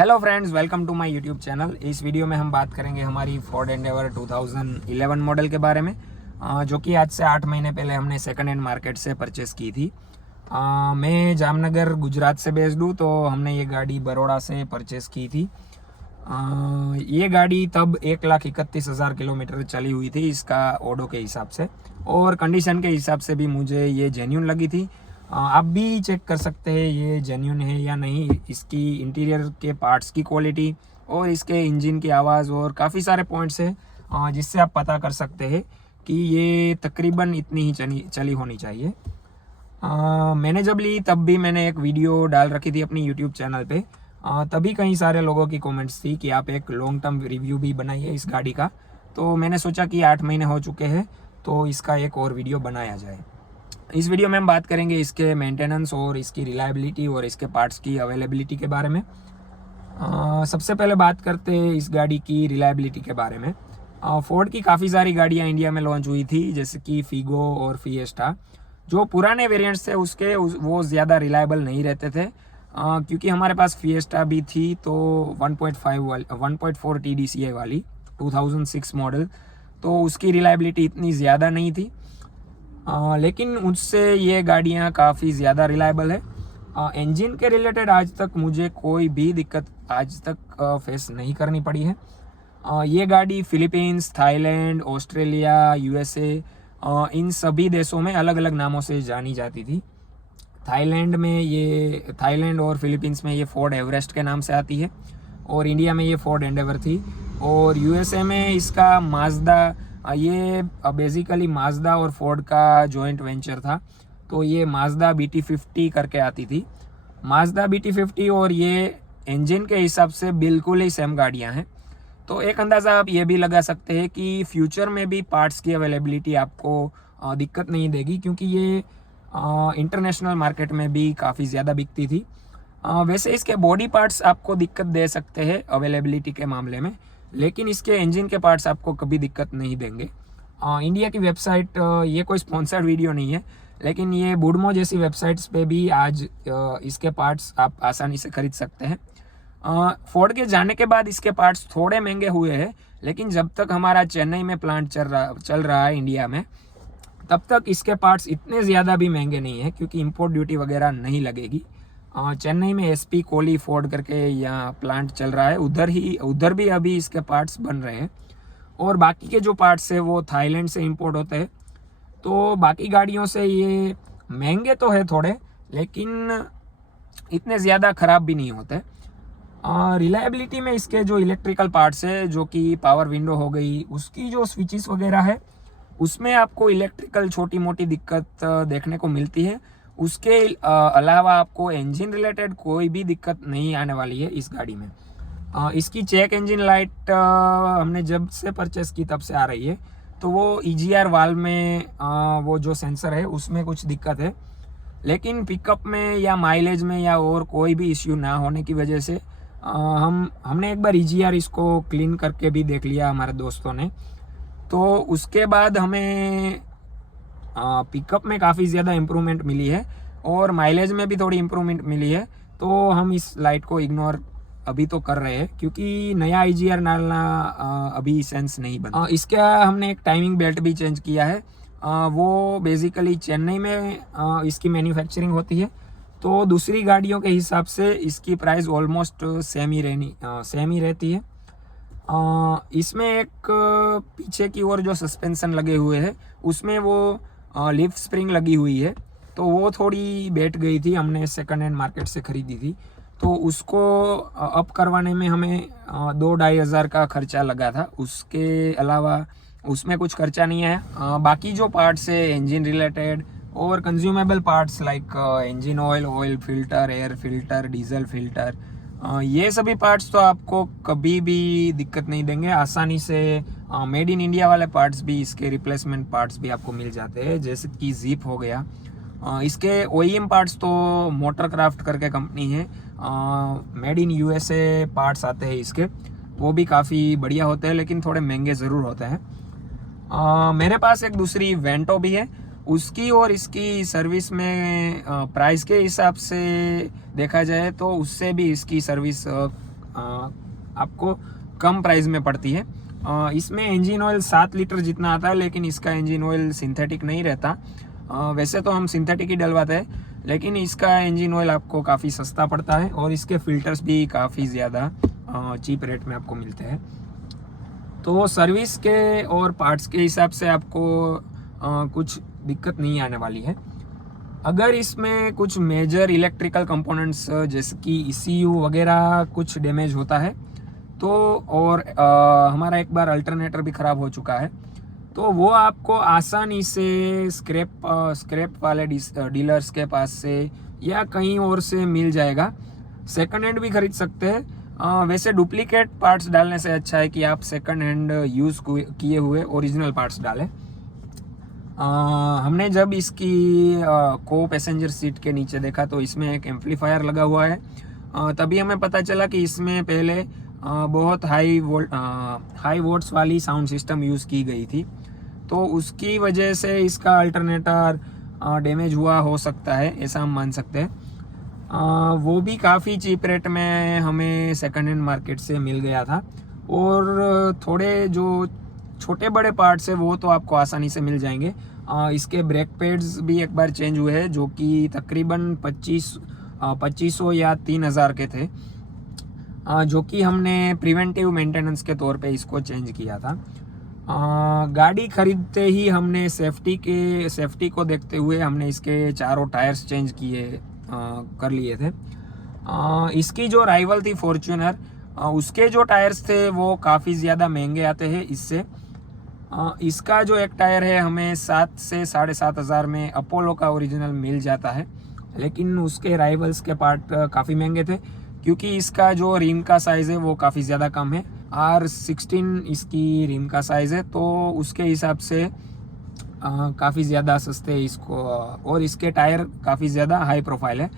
Hello friends, welcome to my YouTube channel. इस video में हम बात करेंगे हमारी फोर्ड एंडेवर 2011 मॉडल के बारे में, जो कि आज से 8 महीने पहले हमने सेकंड हैंड मार्केट से परचेस की थी। मैं जामनगर गुजरात से बेस्ड हूँ, तो हमने ये गाड़ी बड़ौदा से परचेस की थी। ये गाड़ी तब 1,31,000 किलोमीटर चली हुई थी इसका ऑडो के हिसाब से, और कंडीशन के हिसाब से भी मुझे ये जेन्यून लगी थी। आप भी चेक कर सकते हैं ये जेन्यून है या नहीं। इसकी इंटीरियर के पार्ट्स की क्वालिटी और इसके इंजन की आवाज़ और काफ़ी सारे पॉइंट्स हैं जिससे आप पता कर सकते हैं कि ये तकरीबन इतनी ही चली होनी चाहिए। मैंने जब ली तब भी मैंने एक वीडियो डाल रखी थी अपनी यूट्यूब चैनल पे। तभी कई सारे लोगों की कमेंट्स थी कि आप एक लॉन्ग टर्म रिव्यू भी बनाइए इस गाड़ी का। तो मैंने सोचा कि 8 महीने हो चुके हैं तो इसका एक और वीडियो बनाया जाए। इस वीडियो में हम बात करेंगे इसके मेंटेनेंस और इसकी रिलायबिलिटी और इसके पार्ट्स की अवेलेबिलिटी के बारे में। सबसे पहले बात करते हैं इस गाड़ी की रिलायबिलिटी के बारे में। फोर्ड की काफ़ी सारी गाड़ियाँ इंडिया में लॉन्च हुई थी, जैसे कि फीगो और फिएस्टा। जो पुराने वेरिएंट्स थे वो ज़्यादा रिलायबल नहीं रहते थे, क्योंकि हमारे पास फिएस्टा भी थी तो 1.4 TDCI वाली 2006 मॉडल, तो उसकी रिलायबिलिटी इतनी ज़्यादा नहीं थी। लेकिन उससे ये गाड़ियाँ काफ़ी ज़्यादा रिलायबल है। इंजन के रिलेटेड आज तक मुझे कोई भी दिक्कत आज तक फेस नहीं करनी पड़ी है। ये गाड़ी फिलीपींस, थाईलैंड, ऑस्ट्रेलिया, यूएसए, इन सभी देशों में अलग अलग नामों से जानी जाती थी। थाईलैंड और फिलीपींस में ये फोर्ड एवरेस्ट के नाम से आती है, और इंडिया में ये फोर्ड एंडेवर थी, और यूएसए में इसका माजदा, ये बेसिकली माजदा और फोर्ड का जॉइंट वेंचर था। तो ये माजदा BT50 करके आती थी। माजदा BT50 और ये इंजन के हिसाब से बिल्कुल ही सेम गाड़ियां हैं। तो एक अंदाज़ा आप ये भी लगा सकते हैं कि फ्यूचर में भी पार्ट्स की अवेलेबिलिटी आपको दिक्कत नहीं देगी, क्योंकि ये इंटरनेशनल मार्केट में भी काफ़ी ज़्यादा बिकती थी। वैसे इसके बॉडी पार्ट्स आपको दिक्कत दे सकते हैं अवेलेबिलिटी के मामले में, लेकिन इसके इंजन के पार्ट्स आपको कभी दिक्कत नहीं देंगे। इंडिया की वेबसाइट, ये कोई स्पॉन्सर्ड वीडियो नहीं है, लेकिन ये बुडमो जैसी वेबसाइट्स पे भी आज इसके पार्ट्स आप आसानी से खरीद सकते हैं। फोर्ड के जाने के बाद इसके पार्ट्स थोड़े महंगे हुए हैं, लेकिन जब तक हमारा चेन्नई में प्लांट चल रहा है इंडिया में, तब तक इसके पार्ट्स इतने ज़्यादा भी महंगे नहीं है, क्योंकि इंपोर्ट ड्यूटी वगैरह नहीं लगेगी। चेन्नई में SP कोली फोर्ड करके यहाँ प्लांट चल रहा है, उधर भी अभी इसके पार्ट्स बन रहे हैं, और बाकी के जो पार्ट्स है वो थाईलैंड से इंपोर्ट होते हैं। तो बाकी गाड़ियों से ये महंगे तो है थोड़े, लेकिन इतने ज़्यादा ख़राब भी नहीं होते। रिलायबिलिटी में इसके जो इलेक्ट्रिकल पार्ट्स है, जो कि पावर विंडो हो गई, उसकी जो स्विचेस वगैरह है, उसमें आपको इलेक्ट्रिकल छोटी मोटी दिक्कत देखने को मिलती है। उसके अलावा आपको इंजन रिलेटेड कोई भी दिक्कत नहीं आने वाली है इस गाड़ी में। इसकी चेक इंजन लाइट हमने जब से परचेस की तब से आ रही है, तो वो EGR वाल्व में वो जो सेंसर है उसमें कुछ दिक्कत है, लेकिन पिकअप में या माइलेज में या और कोई भी इश्यू ना होने की वजह से हमने एक बार EGR इसको क्लीन करके भी देख लिया हमारे दोस्तों ने। तो उसके बाद हमें पिकअप में काफ़ी ज़्यादा इम्प्रूवमेंट मिली है, और माइलेज में भी थोड़ी इम्प्रूवमेंट मिली है। तो हम इस लाइट को इग्नोर अभी तो कर रहे हैं, क्योंकि नया EGR डालना अभी सेंस नहीं बनता। इसका हमने एक टाइमिंग बेल्ट भी चेंज किया है। वो बेसिकली चेन्नई में इसकी मैन्युफैक्चरिंग होती है, तो दूसरी गाड़ियों के हिसाब से इसकी प्राइस ऑलमोस्ट सेम ही रहती है। इसमें एक पीछे की ओर जो सस्पेंशन लगे हुए हैं, उसमें वो लिफ्ट स्प्रिंग लगी हुई है, तो वो थोड़ी बैठ गई थी, हमने सेकंड हैंड मार्केट से खरीदी थी, तो उसको अप करवाने में हमें 2-2.5 हज़ार का खर्चा लगा था। उसके अलावा उसमें कुछ खर्चा नहीं है। बाकी जो पार्ट्स है इंजन रिलेटेड और consumable parts like engine oil filter, air filter, diesel filter, ये सभी पार्ट्स तो आपको कभी भी दिक्कत नहीं देंगे। आसानी से मेड इन इंडिया वाले पार्ट्स भी, इसके रिप्लेसमेंट पार्ट्स भी आपको मिल जाते हैं, जैसे कि जीप हो गया। इसके OEM पार्ट्स तो मोटर क्राफ्ट करके कंपनी है, मेड इन USA पार्ट्स आते हैं इसके, वो भी काफ़ी बढ़िया होते हैं, लेकिन थोड़े महंगे ज़रूर होते हैं। मेरे पास एक दूसरी वेंटो भी है, उसकी और इसकी सर्विस में प्राइस के हिसाब से देखा जाए तो उससे भी इसकी सर्विस आपको कम प्राइस में पड़ती है। इसमें इंजन ऑयल 7 लीटर जितना आता है, लेकिन इसका इंजन ऑयल सिंथेटिक नहीं रहता। वैसे तो हम सिंथेटिक ही डलवाते हैं, लेकिन इसका इंजन ऑयल आपको काफ़ी सस्ता पड़ता है और इसके फ़िल्टर्स भी काफ़ी ज़्यादा चीप रेट में आपको मिलते हैं। तो सर्विस के और पार्ट्स के हिसाब से आपको कुछ दिक्कत नहीं आने वाली है। अगर इसमें कुछ मेजर इलेक्ट्रिकल कंपोनेंट्स जैसे कि ECU वगैरह कुछ डैमेज होता है तो, और हमारा एक बार अल्टरनेटर भी ख़राब हो चुका है, तो वो आपको आसानी से स्क्रैप वाले डीलर्स के पास से या कहीं और से मिल जाएगा। सेकंड हैंड भी खरीद सकते हैं। वैसे डुप्लीकेट पार्ट्स डालने से अच्छा है कि आप सेकंड हैंड यूज़ किए हुए ओरिजिनल पार्ट्स डालें। हमने जब इसकी को पैसेंजर सीट के नीचे देखा तो इसमें एक एम्पलीफायर लगा हुआ है। तभी हमें पता चला कि इसमें पहले बहुत हाई वोल्ट्स वाली साउंड सिस्टम यूज़ की गई थी, तो उसकी वजह से इसका अल्टरनेटर डैमेज हुआ हो सकता है, ऐसा हम मान सकते हैं। वो भी काफ़ी चीप रेट में हमें सेकंड हैंड मार्केट से मिल गया था। और थोड़े जो छोटे बड़े पार्ट्स है वो तो आपको आसानी से मिल जाएंगे। इसके ब्रेक पैड्स भी एक बार चेंज हुए हैं, जो कि तकरीबन 2500 या 3000 के थे, जो कि हमने प्रिवेंटिव मेंटेनेंस के तौर पे इसको चेंज किया था। गाड़ी खरीदते ही हमने सेफ्टी को देखते हुए हमने इसके चारों टायर्स चेंज कर लिए थे। इसकी जो राइवल थी फॉर्च्यूनर, उसके जो टायर्स थे वो काफ़ी ज़्यादा महंगे आते हैं इससे। इसका जो एक टायर है हमें 7 से 7,500 में अपोलो का ओरिजिनल मिल जाता है, लेकिन उसके राइवल्स के पार्ट काफ़ी महंगे थे, क्योंकि इसका जो रिम का साइज़ है वो काफ़ी ज़्यादा कम है। R16 इसकी रिम का साइज़ है, तो उसके हिसाब से काफ़ी ज़्यादा सस्ते है इसको। और इसके टायर काफ़ी ज़्यादा हाई प्रोफाइल है।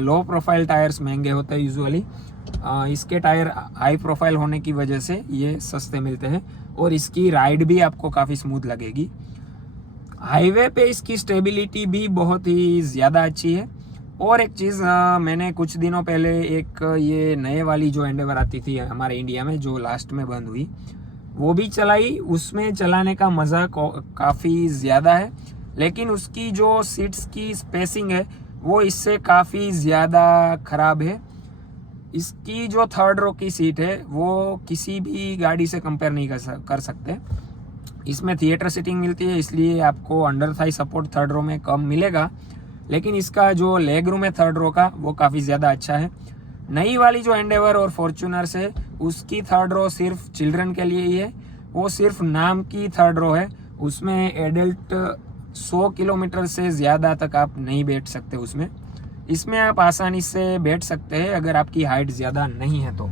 लो प्रोफाइल टायर्स महंगे होते हैं यूजुअली, इसके टायर हाई प्रोफाइल होने की वजह से ये सस्ते मिलते हैं और इसकी राइड भी आपको काफ़ी स्मूथ लगेगी। हाईवे पे इसकी स्टेबिलिटी भी बहुत ही ज़्यादा अच्छी है। और एक चीज़, मैंने कुछ दिनों पहले एक ये नए वाली जो एंडेवर आती थी हमारे इंडिया में, जो लास्ट में बंद हुई, वो भी चलाई। उसमें चलाने का मज़ा काफ़ी ज़्यादा है, लेकिन उसकी जो सीट्स की स्पेसिंग है वो इससे काफ़ी ज़्यादा ख़राब है। इसकी जो थर्ड रो की सीट है वो किसी भी गाड़ी से कंपेयर नहीं कर सकते। इसमें थिएटर सीटिंग मिलती है, इसलिए आपको under thigh support third row में कम मिलेगा, लेकिन इसका जो लेग रूम है थर्ड रो का वो काफ़ी ज़्यादा अच्छा है। नई वाली जो एंडेवर और फॉर्च्यूनर्स है उसकी थर्ड रो सिर्फ चिल्ड्रन के लिए ही है, वो सिर्फ नाम की थर्ड रो है। उसमें एडल्ट 100 किलोमीटर से ज़्यादा तक आप नहीं बैठ सकते उसमें। इसमें आप आसानी से बैठ सकते हैं अगर आपकी हाइट ज़्यादा नहीं है तो।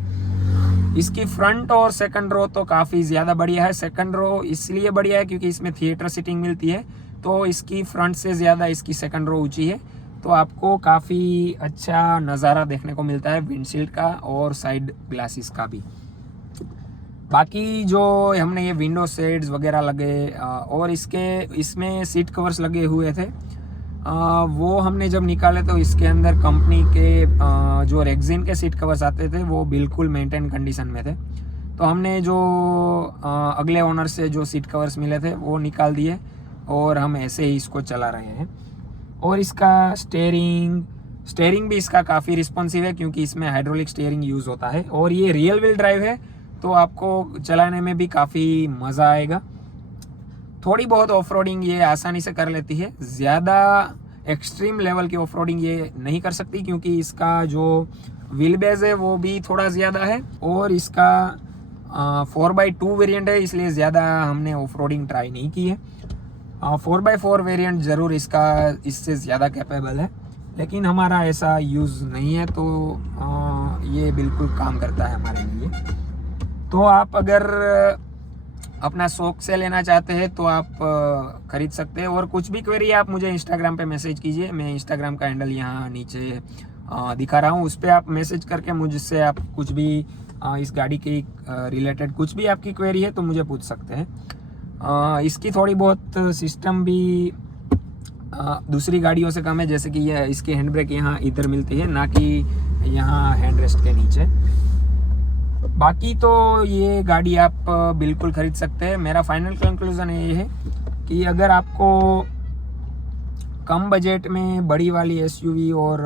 इसकी फ्रंट और सेकंड रो तो काफ़ी ज़्यादा बढ़िया है। सेकंड रो इसलिए बढ़िया है क्योंकि इसमें थिएटर सीटिंग मिलती है, तो इसकी फ्रंट से ज़्यादा इसकी सेकंड रो ऊंची है, तो आपको काफ़ी अच्छा नज़ारा देखने को मिलता है विंडशील्ड का और साइड ग्लासेस का भी। बाकी जो हमने ये विंडो शेड्स वगैरह लगे और इसमें सीट कवर्स लगे हुए थे, वो हमने जब निकाले तो इसके अंदर कंपनी के जो रेक्सिन के सीट कवर्स आते थे वो बिल्कुल मेंटेन कंडीशन में थे, तो हमने जो अगले ओनर से जो सीट कवर्स मिले थे वो निकाल दिए और हम ऐसे ही इसको चला रहे हैं। और इसका स्टेयरिंग भी इसका काफ़ी रिस्पॉन्सिव है, क्योंकि इसमें हाइड्रोलिक स्टेयरिंग यूज़ होता है और ये रियल व्हील ड्राइव है, तो आपको चलाने में भी काफ़ी मज़ा आएगा। थोड़ी बहुत ऑफ रोडिंग ये आसानी से कर लेती है, ज़्यादा एक्सट्रीम लेवल की ऑफ रोडिंग ये नहीं कर सकती, क्योंकि इसका जो व्हील बेस है वो भी थोड़ा ज़्यादा है और इसका 4x2 वेरिएंट है, इसलिए ज़्यादा हमने ऑफ रोडिंग ट्राई नहीं की है। 4x4 वेरिएंट ज़रूर इससे ज़्यादा कैपेबल है, लेकिन हमारा ऐसा यूज़ नहीं है, तो ये बिल्कुल काम करता है हमारे लिए। तो आप अगर अपना शौक से लेना चाहते हैं तो आप ख़रीद सकते हैं। और कुछ भी क्वेरी आप मुझे इंस्टाग्राम पे मैसेज कीजिए, मैं इंस्टाग्राम का हैंडल यहाँ नीचे दिखा रहा हूँ, उस पर आप मैसेज करके मुझसे आप कुछ भी इस गाड़ी के रिलेटेड कुछ भी आपकी क्वेरी है तो मुझे पूछ सकते हैं। इसकी थोड़ी बहुत सिस्टम भी दूसरी गाड़ियों से कम है, जैसे कि इसकी हैंड ब्रेक यहाँ इधर मिलती है, ना कि यहाँ हैंड रेस्ट के नीचे। बाकी तो ये गाड़ी आप बिल्कुल खरीद सकते हैं। मेरा फाइनल कंक्लूजन ये है कि अगर आपको कम बजट में बड़ी वाली एसयूवी और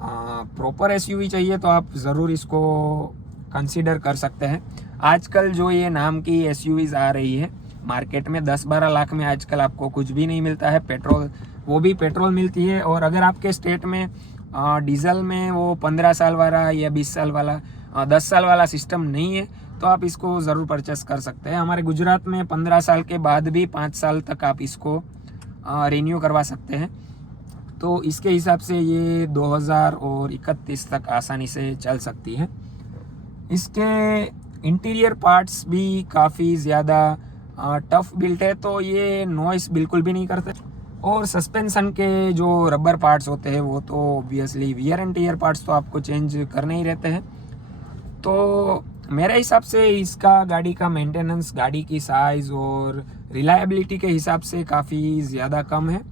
प्रॉपर एसयूवी चाहिए तो आप ज़रूर इसको कंसीडर कर सकते हैं। आजकल जो ये नाम की एसयूवीज आ रही है मार्केट में 10-12 लाख में आजकल आपको कुछ भी नहीं मिलता है। पेट्रोल, वो भी पेट्रोल मिलती है। और अगर आपके स्टेट में डीजल में वो 15 साल वाला या 20 साल वाला 10 साल वाला सिस्टम नहीं है तो आप इसको ज़रूर परचेस कर सकते हैं। हमारे गुजरात में 15 साल के बाद भी 5 साल तक आप इसको रिन्यू करवा सकते हैं। तो इसके हिसाब से ये 2031 तक आसानी से चल सकती है। इसके इंटीरियर पार्ट्स भी काफ़ी ज़्यादा टफ बिल्ट है, तो ये नॉइस बिल्कुल भी नहीं करते। और सस्पेंशन के जो रबर पार्ट्स होते हैं वो तो obviously wear and tear parts तो आपको चेंज करने ही रहते हैं। तो मेरे हिसाब से इसका गाड़ी का मेंटेनेंस गाड़ी की साइज़ और रिलायबिलिटी के हिसाब से काफ़ी ज़्यादा कम है,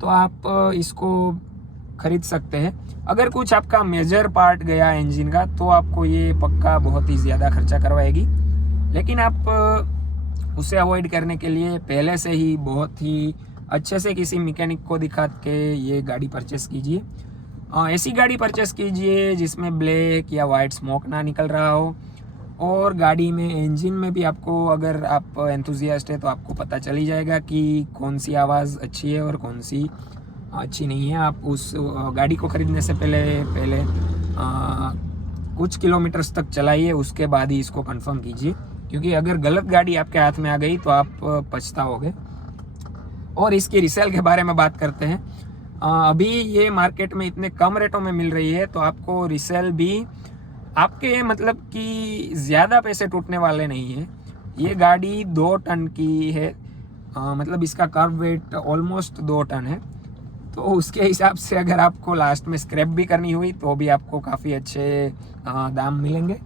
तो आप इसको खरीद सकते हैं। अगर कुछ आपका मेजर पार्ट गया इंजन का तो आपको ये पक्का बहुत ही ज़्यादा खर्चा करवाएगी, लेकिन आप उसे अवॉइड करने के लिए पहले से ही बहुत ही अच्छे से किसी मैकेनिक को दिखा के ये गाड़ी परचेस कीजिए। ऐसी गाड़ी परचेस कीजिए जिसमें ब्लैक या वाइट स्मोक ना निकल रहा हो, और गाड़ी में इंजन में भी आपको, अगर आप एंथुजियास्ट है तो आपको पता चली जाएगा कि कौन सी आवाज़ अच्छी है और कौन सी अच्छी नहीं है। आप उस गाड़ी को ख़रीदने से पहले कुछ किलोमीटर्स तक चलाइए, उसके बाद ही इसको कंफर्म कीजिए, क्योंकि अगर गलत गाड़ी आपके हाथ में आ गई तो आप पछताओगे। और इसकी रीसेल के बारे में बात करते हैं। अभी ये मार्केट में इतने कम रेटों में मिल रही है तो आपको रीसेल भी आपके मतलब कि ज़्यादा पैसे टूटने वाले नहीं है। ये गाड़ी 2 टन की है, मतलब इसका कर्व वेट ऑलमोस्ट 2 टन है, तो उसके हिसाब से अगर आपको लास्ट में स्क्रैप भी करनी हुई तो भी आपको काफ़ी अच्छे दाम मिलेंगे।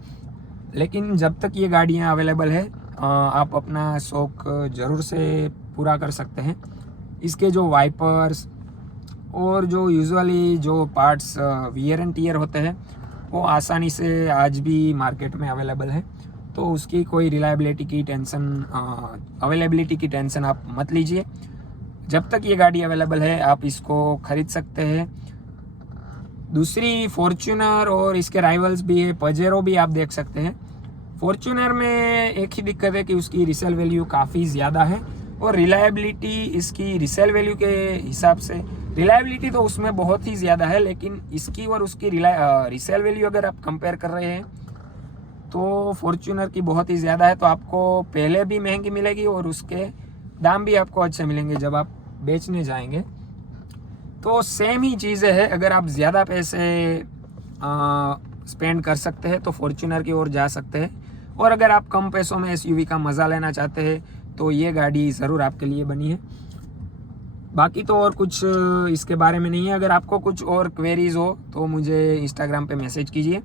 लेकिन जब तक ये गाड़ियाँ अवेलेबल है आप अपना शौक ज़रूर से पूरा कर सकते हैं। इसके जो वाइपर्स और जो यूजुअली जो पार्ट्स वियर एंड टीयर होते हैं वो आसानी से आज भी मार्केट में अवेलेबल है, तो उसकी कोई अवेलेबिलिटी की टेंशन आप मत लीजिए। जब तक ये गाड़ी अवेलेबल है आप इसको ख़रीद सकते हैं। दूसरी फॉर्च्यूनर और इसके राइवल्स भी है, पजेरो भी आप देख सकते हैं। फॉर्च्यूनर में एक ही दिक्कत है कि उसकी रीसेल वैल्यू काफ़ी ज़्यादा है, और रिलायबिलिटी इसकी रीसेल वैल्यू के हिसाब से, रिलायबिलिटी तो उसमें बहुत ही ज़्यादा है, लेकिन इसकी और उसकी रीसेल वैल्यू अगर आप कंपेयर कर रहे हैं तो फॉर्च्यूनर की बहुत ही ज़्यादा है। तो आपको पहले भी महंगी मिलेगी और उसके दाम भी आपको अच्छे मिलेंगे जब आप बेचने जाएंगे। तो सेम ही चीज़ें है, अगर आप ज़्यादा पैसे स्पेंड कर सकते हैं तो फॉर्च्यूनर की ओर जा सकते हैं, और अगर आप कम पैसों में एसयूवी का मज़ा लेना चाहते हैं तो ये गाड़ी ज़रूर आपके लिए बनी है। बाकी तो और कुछ इसके बारे में नहीं है। अगर आपको कुछ और क्वेरीज हो तो मुझे इंस्टाग्राम पे मैसेज कीजिए।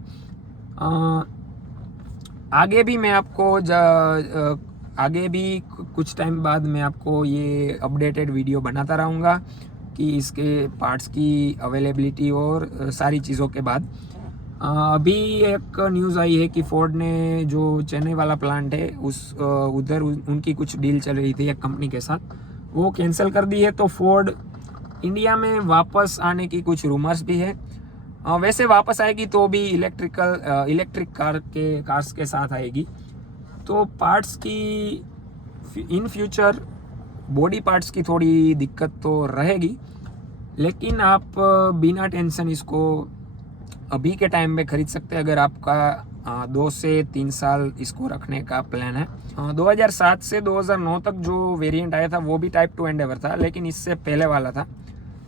आगे भी मैं आपको आगे भी कुछ टाइम बाद मैं आपको ये अपडेटेड वीडियो बनाता रहूँगा कि इसके पार्ट्स की अवेलेबिलिटी और सारी चीज़ों के बाद। अभी एक न्यूज़ आई है कि फोर्ड ने जो चेन्नई वाला प्लांट है उधर उनकी कुछ डील चल रही थी एक कंपनी के साथ, वो कैंसिल कर दी है। तो फोर्ड इंडिया में वापस आने की कुछ रूमर्स भी है। वैसे वापस आएगी तो भी इलेक्ट्रिक कार्स के साथ आएगी। तो पार्ट्स की इन फ्यूचर बॉडी पार्ट्स की थोड़ी दिक्कत तो रहेगी, लेकिन आप बिना टेंशन इसको अभी के टाइम में ख़रीद सकते हैं अगर आपका 2 से 3 साल इसको रखने का प्लान है। 2007 से 2009 तक जो वेरिएंट आया था वो भी टाइप 2 एंडेवर था, लेकिन इससे पहले वाला था,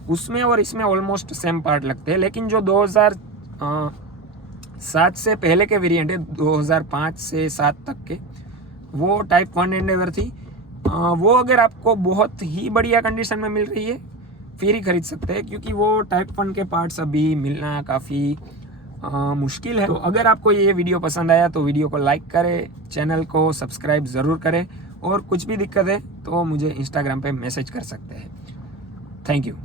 उसमें और इसमें ऑलमोस्ट सेम पार्ट लगते हैं। लेकिन जो 2007 से पहले के वेरिएंट है 2005 से 7 तक के, वो टाइप 1 एंडेवर थी। वो अगर आपको बहुत ही बढ़िया कंडीशन में मिल रही है फिर ही खरीद सकते हैं, क्योंकि वो टाइप 1 के पार्ट्स अभी मिलना काफ़ी मुश्किल है। तो अगर आपको ये वीडियो पसंद आया तो वीडियो को लाइक करें, चैनल को सब्सक्राइब ज़रूर करें, और कुछ भी दिक्कत है तो मुझे इंस्टाग्राम पे मैसेज कर सकते हैं। Thank you.